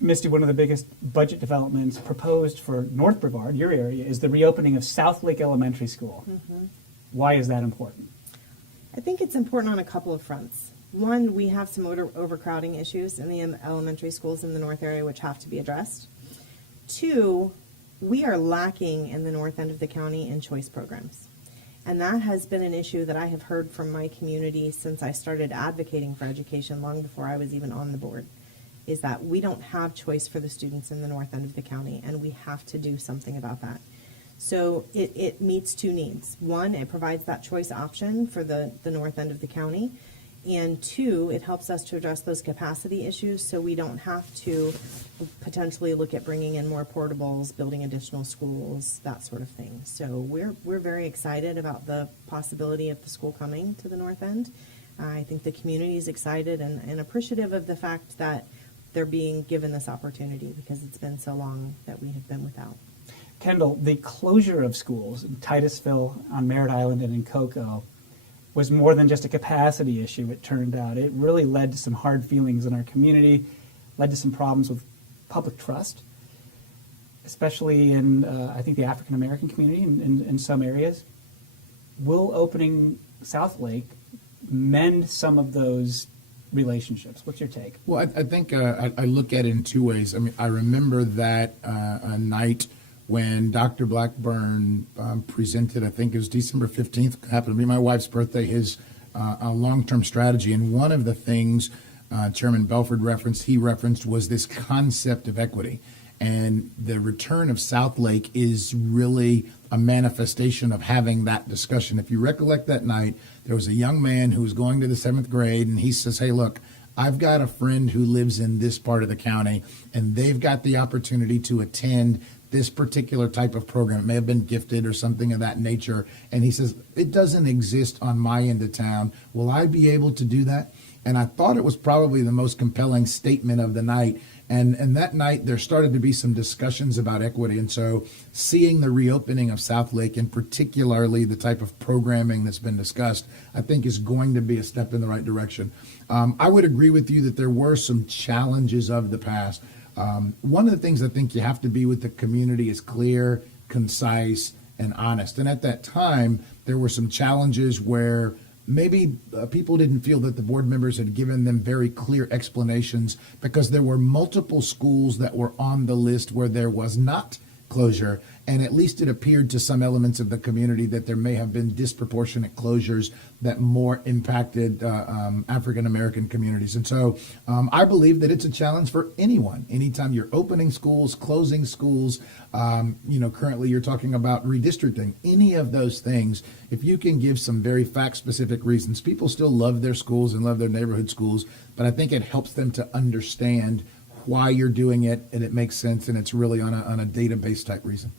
Misty, one of the biggest budget developments proposed for North Brevard, your area, is the reopening of South Lake Elementary School. Why is that important? I think it's important on a couple of fronts. One, we have some overcrowding issues in the elementary schools in the north area which have to be addressed. Two, we are lacking in the north end of the county in choice programs. And that has been an issue that I have heard from my community since I started advocating for education long before I was even on the board, is that we don't have choice for the students in the north end of the county, and we have to do something about that. So it meets two needs. One, it provides that choice option for the north end of the county. And two, it helps us to address those capacity issues so we don't have to potentially look at bringing in more portables, building additional schools, that sort of thing. So we're very excited about the possibility of the school coming to the north end. I think the community is excited and appreciative of the fact that they're being given this opportunity because it's been so long that we have been without. Kendall, the closure of schools in Titusville, on Merritt Island, and in Cocoa was more than just a capacity issue, it turned out. It really led to some hard feelings in our community, led to some problems with public trust, especially in, I think, the African American community in some areas. Will opening South Lake mend some of those relationships? What's your take? Well, I think I look at it in two ways. I mean, I remember that a night when Dr. Blackburn presented, I think it was December 15th, happened to be my wife's birthday, his long-term strategy. And one of the things Chairman Belford referenced was this concept of equity. And the return of South Lake is really a manifestation of having that discussion. If you recollect that night, there was a young man who was going to the 7th grade, and he says, hey, look, I've got a friend who lives in this part of the county, and they've got the opportunity to attend this particular type of program. It may have been gifted or something of that nature. And he says, it doesn't exist on my end of town. Will I be able to do that? And I thought it was probably the most compelling statement of the night. And that night, there started to be some discussions about equity. And so seeing the reopening of South Lake, and particularly the type of programming that's been discussed, I think is going to be a step in the right direction. I would agree with you that there were some challenges of the past. One of the things I think you have to be with the community is clear, concise, and honest. And at that time, there were some challenges where maybe people didn't feel that the board members had given them very clear explanations, because there were multiple schools that were on the list where there was not closure. And at least it appeared to some elements of the community that there may have been disproportionate closures that more impacted African American communities. And so I believe that it's a challenge for anyone. Anytime you're opening schools, closing schools, currently you're talking about redistricting, any of those things, if you can give some very fact-specific reasons, people still love their schools and love their neighborhood schools, but I think it helps them to understand why you're doing it, and it makes sense, and it's really on a database type reason.